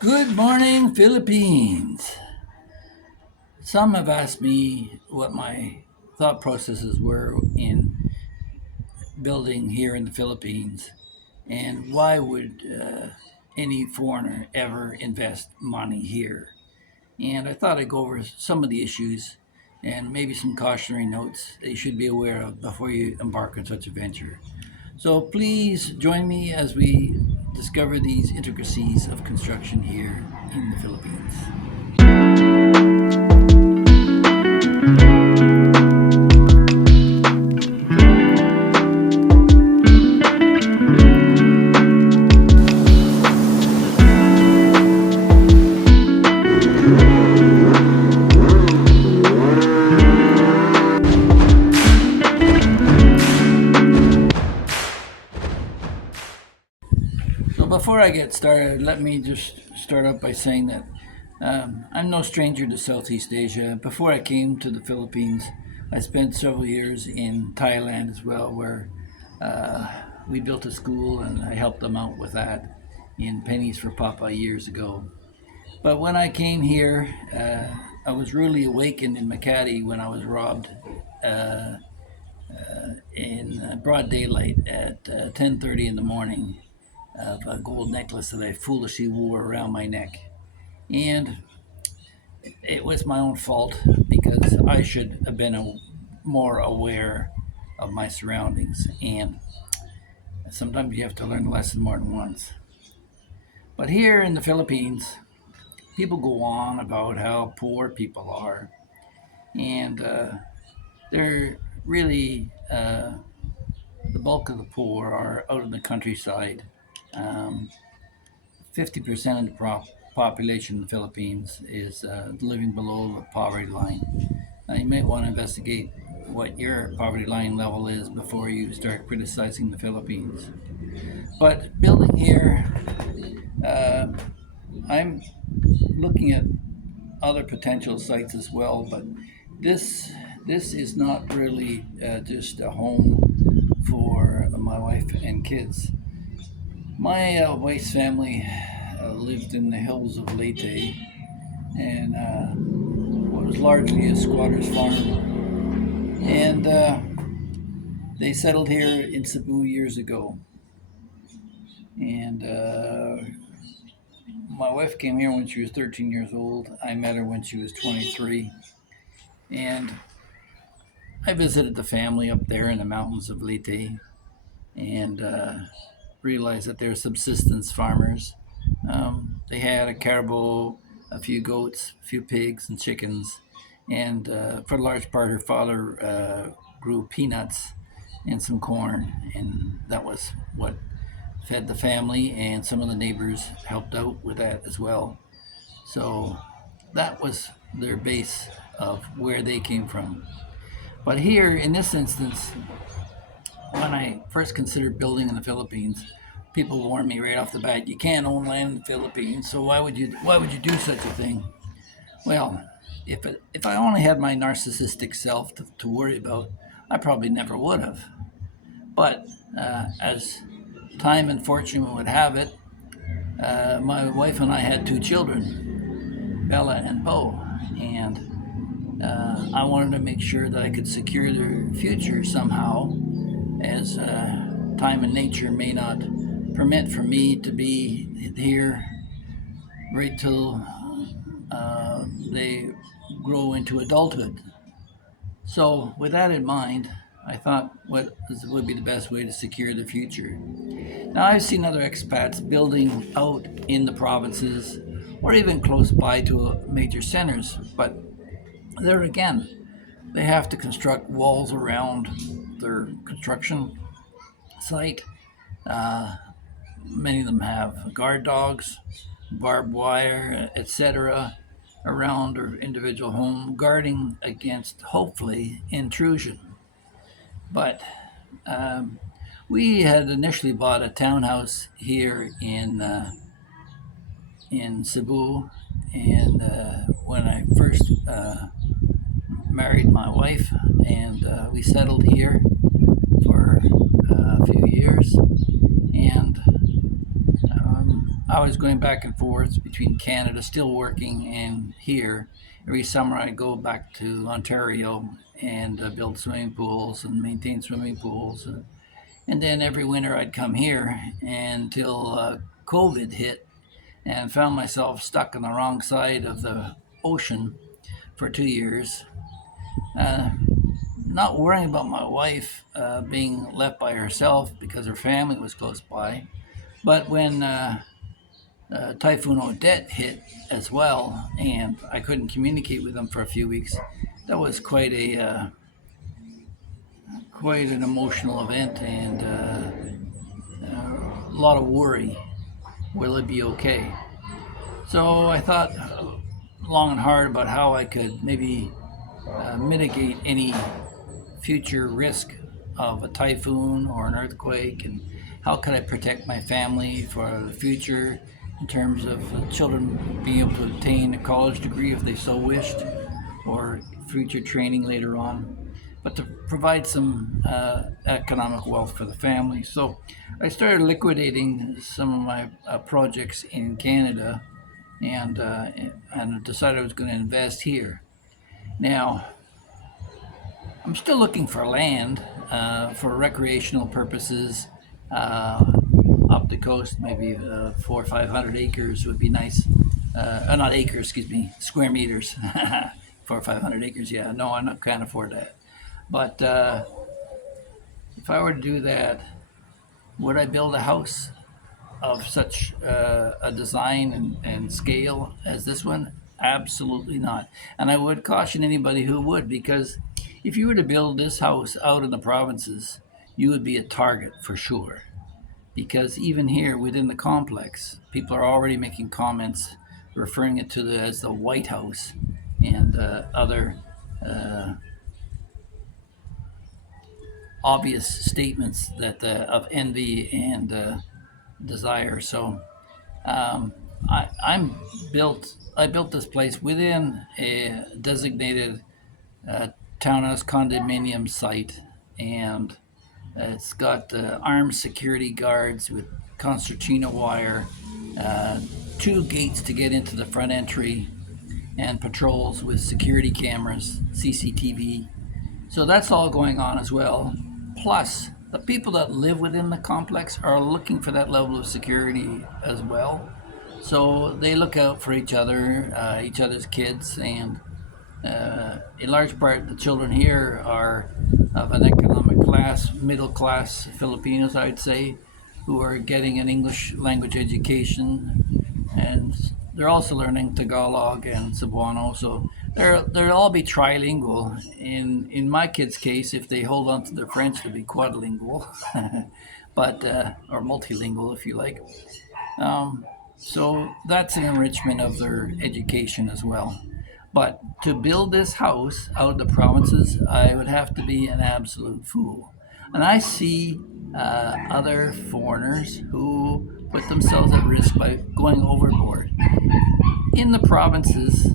Good morning, Philippines. Some have asked me what my thought processes were in building here in the Philippines and why would any foreigner ever invest money here. And I thought I'd go over some of the issues and maybe some cautionary notes that you should be aware of before you embark on such a venture. So please join me as we discover these intricacies of construction here in the Philippines. So before I get started, let me just start out by saying that I'm no stranger to Southeast Asia. Before I came to the Philippines, I spent several years in Thailand as well, where we built a school and I helped them out with that in Pennies for Papa years ago. But when I came here, I was really awakened in Makati when I was robbed uh, in broad daylight at 10:30 in the morning of a gold necklace that I foolishly wore around my neck. And it was my own fault because I should have been more aware of my surroundings. And sometimes you have to learn a lesson more than once. But here in the Philippines, people go on about how poor people are. And they're really, the bulk of the poor are out in the countryside. Um, 50% of the population in the Philippines is living below the poverty line. You might want to investigate what your poverty line level is before you start criticizing the Philippines. But building here, uh, I'm looking at other potential sites as well, but this this is not really just a home for my wife and kids. My wife's family lived in the hills of Leyte and what was largely a squatter's farm. And they settled here in Cebu years ago. And my wife came here when she was 13 years old. I met her when she was 23. And I visited the family up there in the mountains of Leyte and realized that they're subsistence farmers. They had a caribou, a few goats, a few pigs, and chickens. And for a large part, her father grew peanuts and some corn. And that was what fed the family, and some of the neighbors helped out with that as well. So that was their base of where they came from. But here, in this instance, when I first considered building in the Philippines, people warned me right off the bat, you can't own land in the Philippines, so why would you do such a thing? Well, if I only had my narcissistic self to worry about, I probably never would have. But as time and fortune would have it, my wife and I had two children, Bella and Bo, and I wanted to make sure that I could secure their future somehow, as time and nature may not permit for me to be here right till they grow into adulthood. So, with that in mind, I thought what would be the best way to secure the future. Now, I've seen other expats building out in the provinces or even close by to major centers, but there again, they have to construct walls around their construction site. Uh, Many of them have guard dogs, barbed wire, etc., around their individual home, guarding against hopefully intrusion. But um, we had initially bought a townhouse here in Cebu, and when I first married my wife, and we settled here for a few years, and I was going back and forth between Canada, still working, and here. Every summer I go back to Ontario and build swimming pools and maintain swimming pools. And then every winter I'd come here until COVID hit and found myself stuck on the wrong side of the ocean for 2 years. Uh, Not worrying about my wife being left by herself because her family was close by. But when Typhoon Odette hit as well, and I couldn't communicate with them for a few weeks, that was quite an emotional event and a lot of worry. Will it be okay? So I thought long and hard about how I could maybe mitigate any future risk of a typhoon or an earthquake, and how could I protect my family for the future in terms of children being able to obtain a college degree if they so wished, or future training later on, but to provide some economic wealth for the family. So I started liquidating some of my projects in Canada, and decided I was going to invest here. Now, I'm still looking for land for recreational purposes. Uh, Up the coast, maybe 400 or 500 acres would be nice. Not acres, excuse me, square meters. 400 or 500 acres, yeah. No, I can't afford that. But if I were to do that, would I build a house of such a design and scale as this one? Absolutely not. And I would caution anybody who would, because if you were to build this house out in the provinces, you would be a target for sure. Because even here within the complex, people are already making comments referring it to as the White House and other uh, obvious statements that of envy and desire. So Um, I'm built. I built this place within a designated uh, townhouse condominium site, and it's got armed security guards with concertina wire, uh, two gates to get into the front entry, and patrols with security cameras, CCTV. So that's all going on as well. Plus, the people that live within the complex are looking for that level of security as well. So they look out for each other's kids, and in large part, the children here are of an economic class, middle class Filipinos, I'd say, who are getting an English language education, and they're also learning Tagalog and Cebuano. So they'll all be trilingual. In my kids' case, if they hold on to their French, they'll be quadlingual, but or multilingual if you like. Um, so that's an enrichment of their education as well. But to build this house out of the provinces, I would have to be an absolute fool. And I see other foreigners who put themselves at risk by going overboard. In the provinces,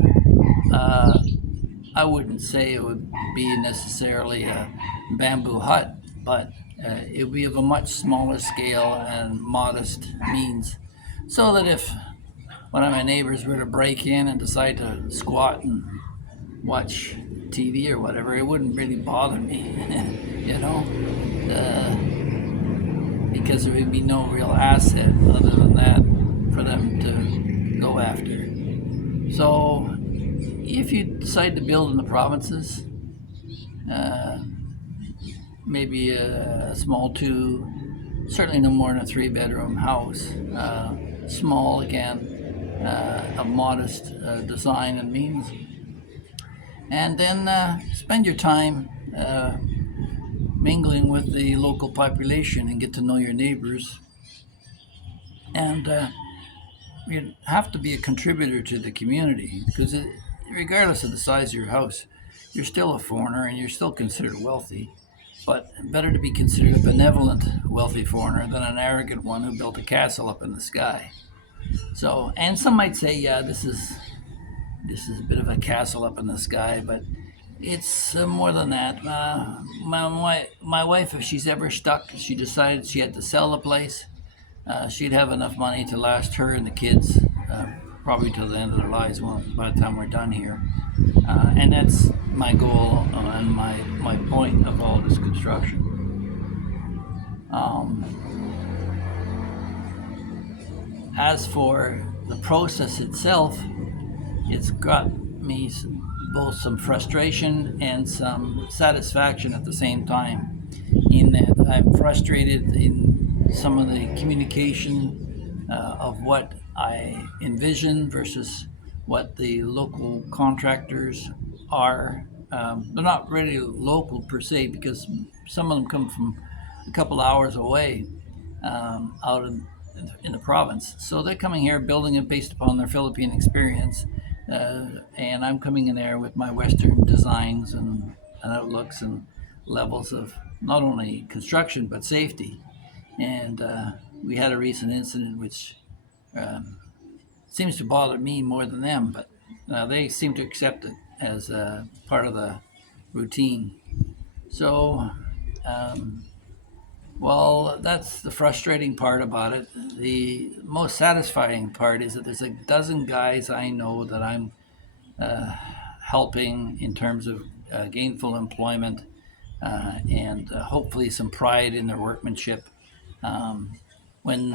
uh, I wouldn't say it would be necessarily a bamboo hut, but it would be of a much smaller scale and modest means. So that if one of my neighbors were to break in and decide to squat and watch TV or whatever, it wouldn't really bother me, you know, because there would be no real asset other than that for them to go after. So if you decide to build in the provinces, uh, maybe a small two, certainly no more than a three-bedroom house, small again, a modest design and means, and then spend your time mingling with the local population and get to know your neighbors. And you have to be a contributor to the community because, regardless of the size of your house, you're still a foreigner and you're still considered wealthy. But better to be considered a benevolent, wealthy foreigner than an arrogant one who built a castle up in the sky. So, and some might say, yeah, this is a bit of a castle up in the sky, but it's more than that. My wife, if she's ever stuck, she decided she had to sell the place. she'd have enough money to last her and the kids probably till the end of their lives by the time we're done here. And that's my goal and my point of all this construction. Um, as for the process itself, it's got me both some frustration and some satisfaction at the same time, in that I'm frustrated in some of the communication of what I envision versus what the local contractors are. They're not really local per se, because some of them come from a couple hours away, out in the province. So they're coming here building it based upon their Philippine experience. And I'm coming in there with my Western designs and outlooks and levels of not only construction but safety. And we had a recent incident which seems to bother me more than them, but they seem to accept it as part of the routine. So, well, that's the frustrating part about it. The most satisfying part is that there's a dozen guys I know that I'm helping in terms of gainful employment, and hopefully some pride in their workmanship. Um, when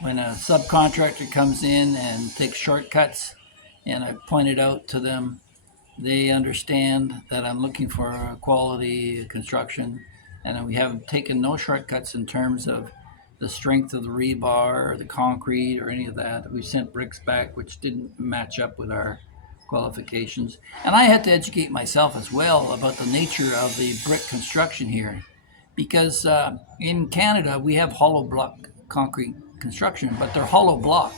when a subcontractor comes in and takes shortcuts, and I pointed out to them, they understand that I'm looking for a quality construction, and we have taken no shortcuts in terms of the strength of the rebar or the concrete or any of that. We sent bricks back which didn't match up with our qualifications. And I had to educate myself as well about the nature of the brick construction here, because in Canada we have hollow block concrete construction, but they're hollow block.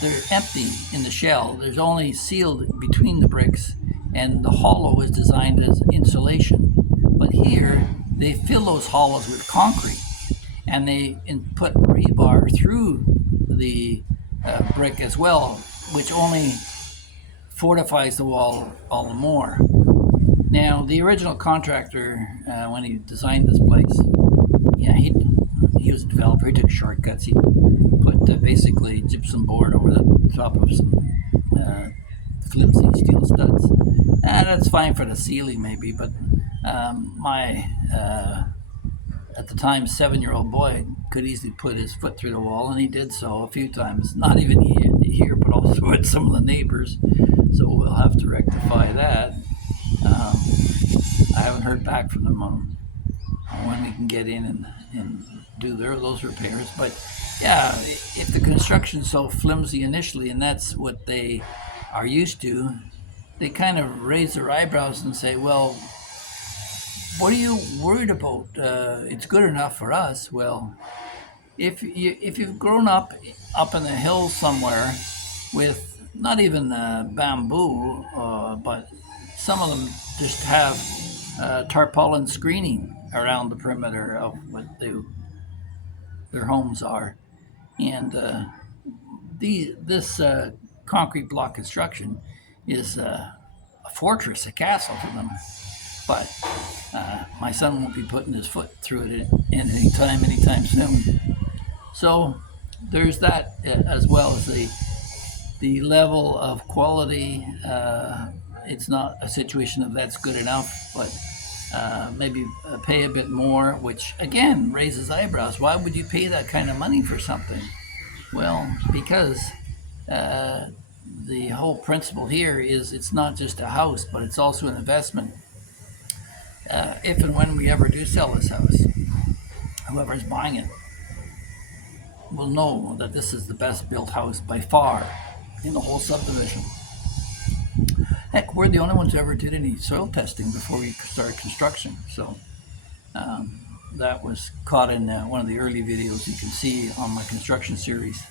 They're empty in the shell. There's only sealed between the bricks, and the hollow is designed as insulation. But here, they fill those hollows with concrete, and they put rebar through the brick as well, which only fortifies the wall all the more. Now, the original contractor, when he designed this place, yeah, he was a developer. He took shortcuts. He put basically gypsum board over the top of some flimsy steel studs. That's fine for the ceiling, maybe, but my at the time 7-year-old boy could easily put his foot through the wall, and he did so a few times. Not even here, but also at some of the neighbors. So we'll have to rectify that. I haven't heard back from them on when we can get in and do those repairs. But yeah, if the construction's so flimsy initially, and that's what they are used to, they kind of raise their eyebrows and say, well, what are you worried about? It's good enough for us. Well, if you've grown up in the hills somewhere with not even bamboo, but some of them just have tarpaulin screening around the perimeter of what their homes are, and this concrete block construction is a fortress, a castle to them. But my son won't be putting his foot through it anytime soon. So there's that, as well as the level of quality. It's not a situation of that's good enough, but maybe pay a bit more, which again raises eyebrows. Why would you pay that kind of money for something? Well, because the whole principle here is it's not just a house, but it's also an investment. If and when we ever do sell this house, whoever's buying it will know that this is the best built house by far in the whole subdivision. Heck, we're the only ones who ever did any soil testing before we started construction. So that was caught in one of the early videos you can see on my construction series.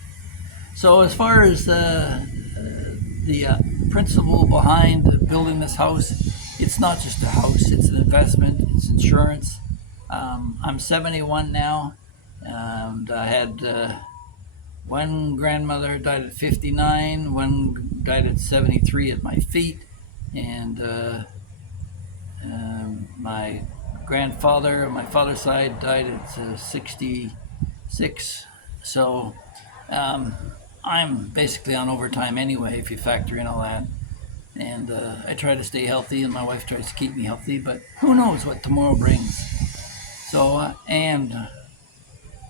So as far as the principle behind building this house, it's not just a house, it's an investment, it's insurance. I'm 71 now, and I had one grandmother died at 59, one died at 73 at my feet, and my grandfather on my father's side died at 66. So um, I'm basically on overtime anyway, if you factor in all that. And I try to stay healthy, and my wife tries to keep me healthy, but who knows what tomorrow brings. So, and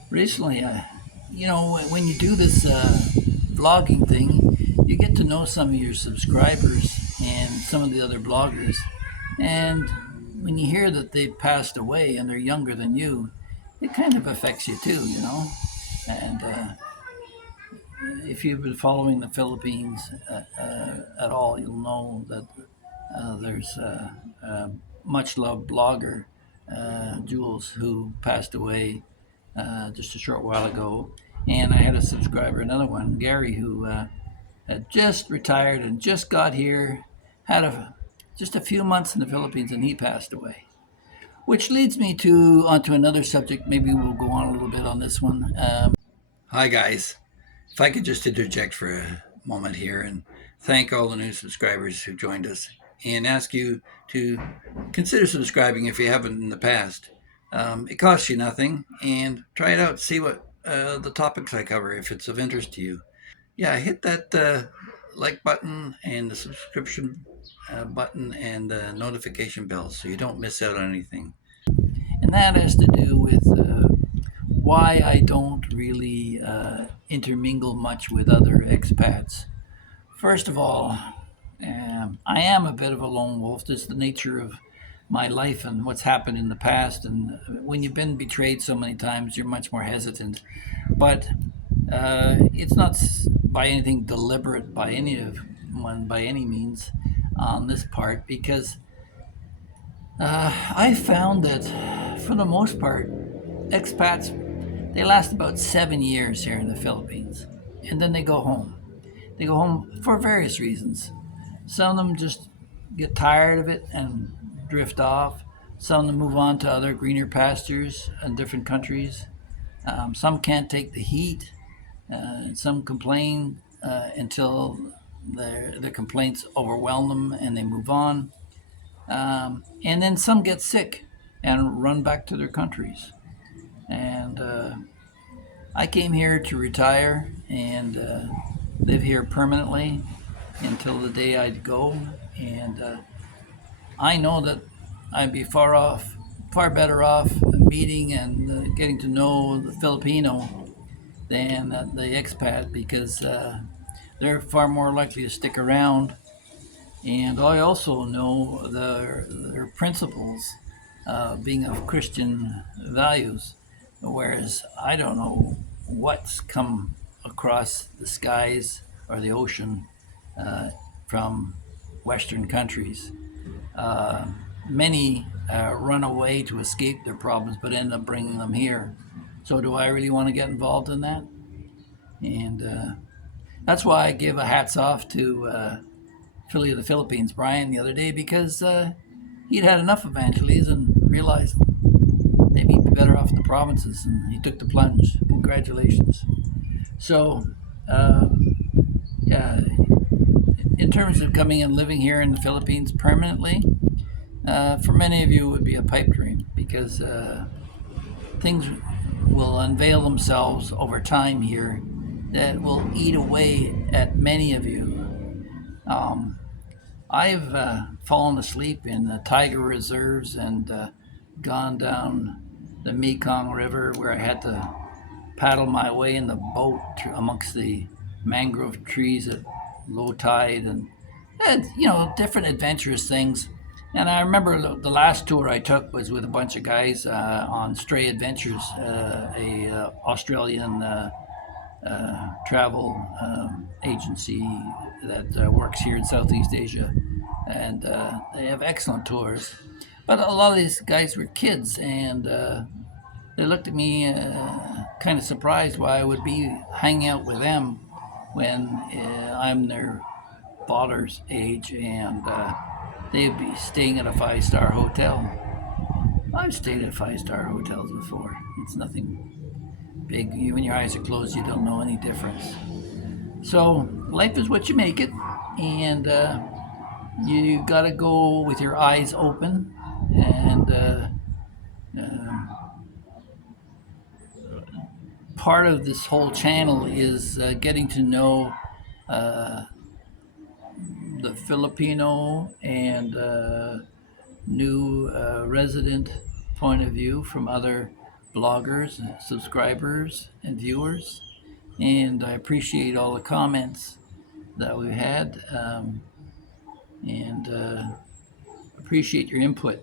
recently, when you do this vlogging thing, you get to know some of your subscribers and some of the other bloggers. And when you hear that they've passed away and they're younger than you, it kind of affects you too, you know. And if you've been following the Philippines at all, you'll know that there's a much loved blogger, Jules, who passed away just a short while ago. And I had a subscriber, another one, Gary, who had just retired and just got here, had just a few months in the Philippines, and he passed away. Which leads me to onto another subject. Maybe we'll go on a little bit on this one. Hi guys. If I could just interject for a moment here and thank all the new subscribers who joined us and ask you to consider subscribing if you haven't in the past. It costs you nothing, and try it out. See what the topics I cover if it's of interest to you. Yeah, hit that like button and the subscription button and the notification bell so you don't miss out on anything. And that has to do with why I don't really intermingle much with other expats. First of all, I am a bit of a lone wolf. That's the nature of my life and what's happened in the past. And when you've been betrayed so many times, you're much more hesitant. But it's not by anything deliberate by any means on this part, because I found that for the most part, expats, they last about 7 years here in the Philippines, and then they go home. They go home for various reasons. Some of them just get tired of it and drift off. Some of them move on to other greener pastures in different countries. Some can't take the heat. Some complain until their complaints overwhelm them and they move on. And then some get sick and run back to their countries. And I came here to retire and live here permanently until the day I'd go. And I know that I'd be far better off meeting and getting to know the Filipino than the expat, because they're far more likely to stick around. And I also know their principles being of Christian values, whereas I don't know what's come across the skies or the ocean from Western countries. Many run away to escape their problems, but end up bringing them here. So, do I really want to get involved in that? And that's why I give a hats off to Philly of the Philippines, Brian, the other day, because he'd had enough of Angeles and realized maybe he'd be better off in the provinces, and he took the plunge. Congratulations. So, yeah, in terms of coming and living here in the Philippines permanently, for many of you it would be a pipe dream, because things will unveil themselves over time here that will eat away at many of you. I've fallen asleep in the tiger reserves and gone down the Mekong River, where I had to paddle my way in the boat amongst the mangrove trees at low tide, and different adventurous things. And I remember the last tour I took was with a bunch of guys on Stray Adventures, a Australian travel agency that works here in Southeast Asia, and they have excellent tours. But a lot of these guys were kids, and they looked at me kind of surprised why I would be hanging out with them when I'm their father's age, and they'd be staying at a five-star hotel. I've stayed at five-star hotels before. It's nothing big. When your eyes are closed, you don't know any difference. So life is what you make it, and you got to go with your eyes open and part of this whole channel is getting to know the Filipino and new resident point of view from other bloggers, subscribers, and viewers. And I appreciate all the comments that we've had, and appreciate your input.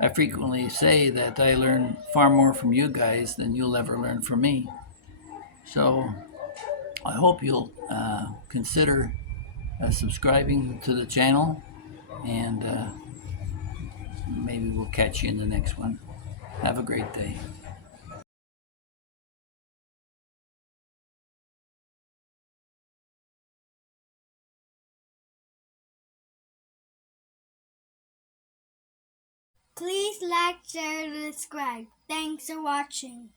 I frequently say that I learn far more from you guys than you'll ever learn from me. So I hope you'll consider subscribing to the channel, and maybe we'll catch you in the next one. Have a great day. Please like, share, and subscribe. Thanks for watching.